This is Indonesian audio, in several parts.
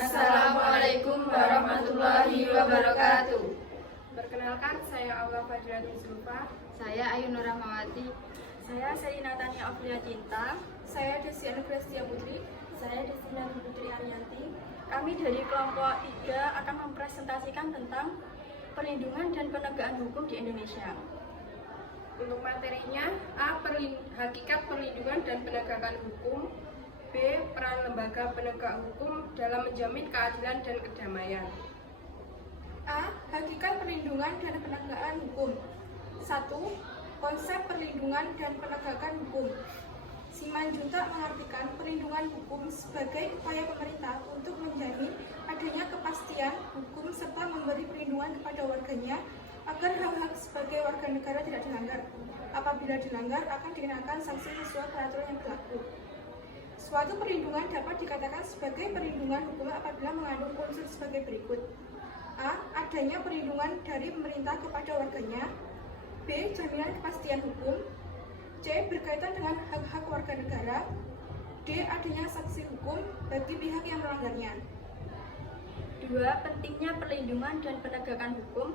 Assalamualaikum warahmatullahi wabarakatuh. Perkenalkan, saya Aula Fadlatul Zulfa. Saya Ayu Nur Rahmawati. Saya Selina Tania Aprilia Cinta. Saya Desi Anugrastia Putri. Saya Destina Putri Arianti. Kami dari kelompok 3 akan mempresentasikan tentang perlindungan dan penegakan hukum di Indonesia. Untuk materinya, A. Hakikat perlindungan dan penegakan hukum. B. Peran lembaga penegak hukum dalam menjamin keadilan dan kedamaian. A. Hakikat perlindungan dan penegakan hukum. 1. Konsep perlindungan dan penegakan hukum. Simanjuntak mengartikan perlindungan hukum sebagai upaya pemerintah untuk menjamin adanya kepastian hukum serta memberi perlindungan kepada warganya agar hak-hak sebagai warga negara tidak dilanggar. Apabila dilanggar, akan dikenakan sanksi sesuai peraturan yang berlaku. Suatu perlindungan dapat dikatakan sebagai perlindungan hukum apabila mengandung unsur sebagai berikut. A. Adanya perlindungan dari pemerintah kepada warganya. B. Jaminan kepastian hukum. C. Berkaitan dengan hak-hak warga negara. D. Adanya sanksi hukum bagi pihak yang melanggarnya. 2. Pentingnya perlindungan dan penegakan hukum.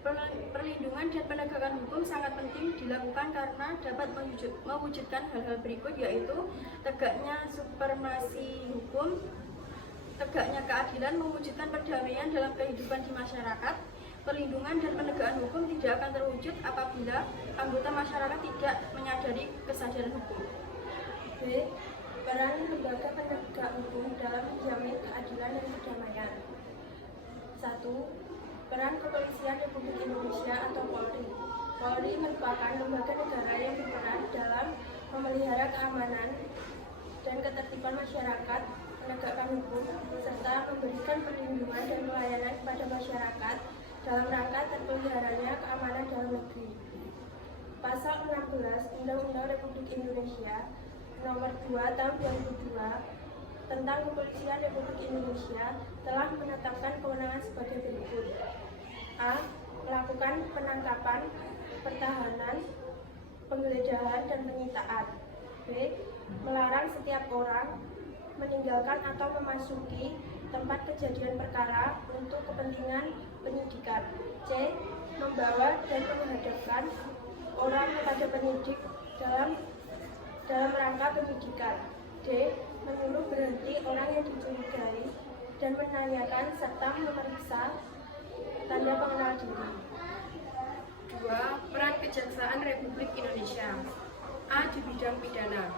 Perlindungan dan penegakan hukum sangat penting dilakukan karena dapat mewujudkan hal-hal berikut, yaitu tegaknya supremasi hukum, tegaknya keadilan, mewujudkan perdamaian dalam kehidupan di masyarakat. Perlindungan dan penegakan hukum tidak akan terwujud apabila anggota masyarakat tidak menyadari kesadaran hukum. B. Peran lembaga penegak hukum dalam menjamin keadilan dan kedamaian. 1. Peran Kepolisian Republik Indonesia atau Polri. Polri merupakan lembaga negara yang berperan dalam memelihara keamanan dan ketertiban masyarakat, menegakkan hukum, serta memberikan perlindungan dan pelayanan kepada masyarakat dalam rangka terpeliharanya keamanan dalam negeri. Pasal 16 Undang-Undang Republik Indonesia Nomor 2 Tahun 2002 tentang Kepolisian Republik Indonesia telah menetapkan kewenangan sebagai berikut. A. Melakukan penangkapan, pertahanan, penggeledahan, dan penyitaan. B. Melarang setiap orang meninggalkan atau memasuki tempat kejadian perkara untuk kepentingan penyidikan. C. Membawa dan menghadapkan orang kepada penyidik dalam rangka penyidikan. D. Menyuruh berhenti orang yang dicurigai dan menanyakan serta memeriksa tanda pengenal diri. 2. Peran Kejaksaan Republik Indonesia. A. Di bidang pidana.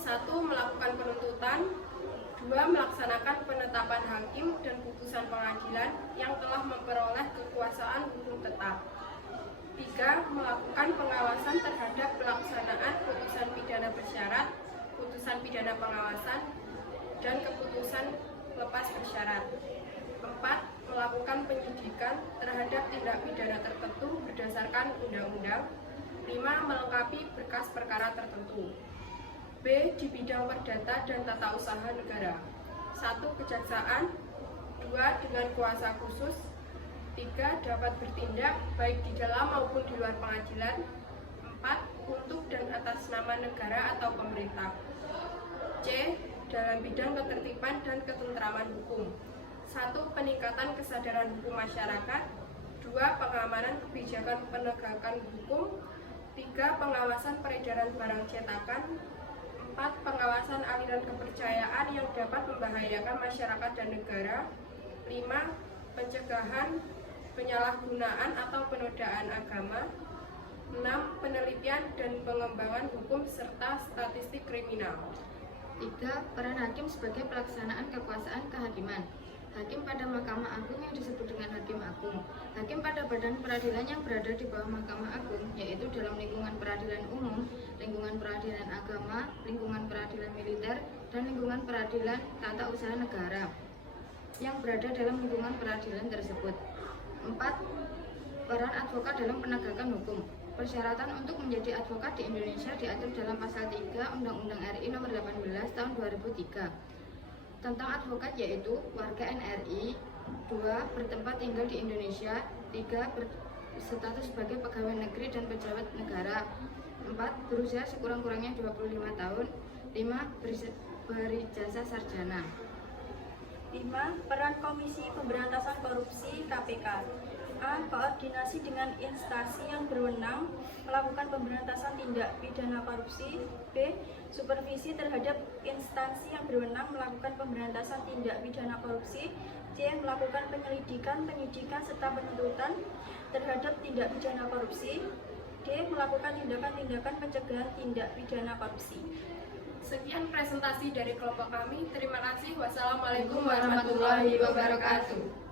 1. Melakukan penuntutan. 2. Melaksanakan penetapan hakim dan putusan pengadilan yang telah memperoleh kekuasaan hukum tetap. 3. Melakukan pengawasan terhadap pelaksanaan putusan pidana bersyarat, putusan pidana pengawasan, dan keputusan lepas bersyarat. 4. Melakukan penyidikan terhadap tindak pidana tertentu berdasarkan undang-undang. 5. Melengkapi berkas perkara tertentu. B. Di bidang perdata dan tata usaha negara. 1. Kejaksaan. 2. Dengan kuasa khusus. 3. Dapat bertindak baik di dalam maupun di luar pengadilan. 4. Untuk dan atas nama negara atau pemerintah. C. Dalam bidang ketertiban dan ketentraman hukum. 1. Peningkatan kesadaran hukum masyarakat. 2. Pengamanan kebijakan penegakan hukum. 3. Pengawasan peredaran barang cetakan. 4. Pengawasan aliran kepercayaan yang dapat membahayakan masyarakat dan negara. 5. Pencegahan penyalahgunaan atau penodaan agama. 6. Penelitian dan pengembangan hukum serta statistik kriminal. 3. Peran hakim sebagai pelaksanaan kekuasaan kehakiman. Hakim pada Mahkamah Agung yang disebut dengan Hakim Agung. Hakim pada badan peradilan yang berada di bawah Mahkamah Agung, yaitu dalam lingkungan peradilan umum, lingkungan peradilan agama, lingkungan peradilan militer, dan lingkungan peradilan tata usaha negara yang berada dalam lingkungan peradilan tersebut. 4. Peran advokat dalam penegakan hukum. Persyaratan untuk menjadi advokat di Indonesia diatur dalam pasal 3 Undang-Undang RI Nomor 18 Tahun 2003 tentang advokat, yaitu warga NRI. 2. Bertempat tinggal di Indonesia. 3. Berstatus sebagai pegawai negeri dan pejabat negara. 4. Berusia sekurang-kurangnya 25 tahun. 5. Berijazah sarjana. 5. Peran Komisi Pemberantasan Korupsi (KPK). A. Koordinasi dengan instansi yang berwenang melakukan pemberantasan tindak pidana korupsi. B. Supervisi terhadap instansi yang berwenang melakukan pemberantasan tindak pidana korupsi. C. Melakukan penyelidikan, penyidikan, serta penuntutan terhadap tindak pidana korupsi. D. Melakukan tindakan-tindakan pencegahan tindak pidana korupsi. Sekian presentasi dari kelompok kami. Terima kasih. Wassalamualaikum Warahmatullahi wabarakatuh.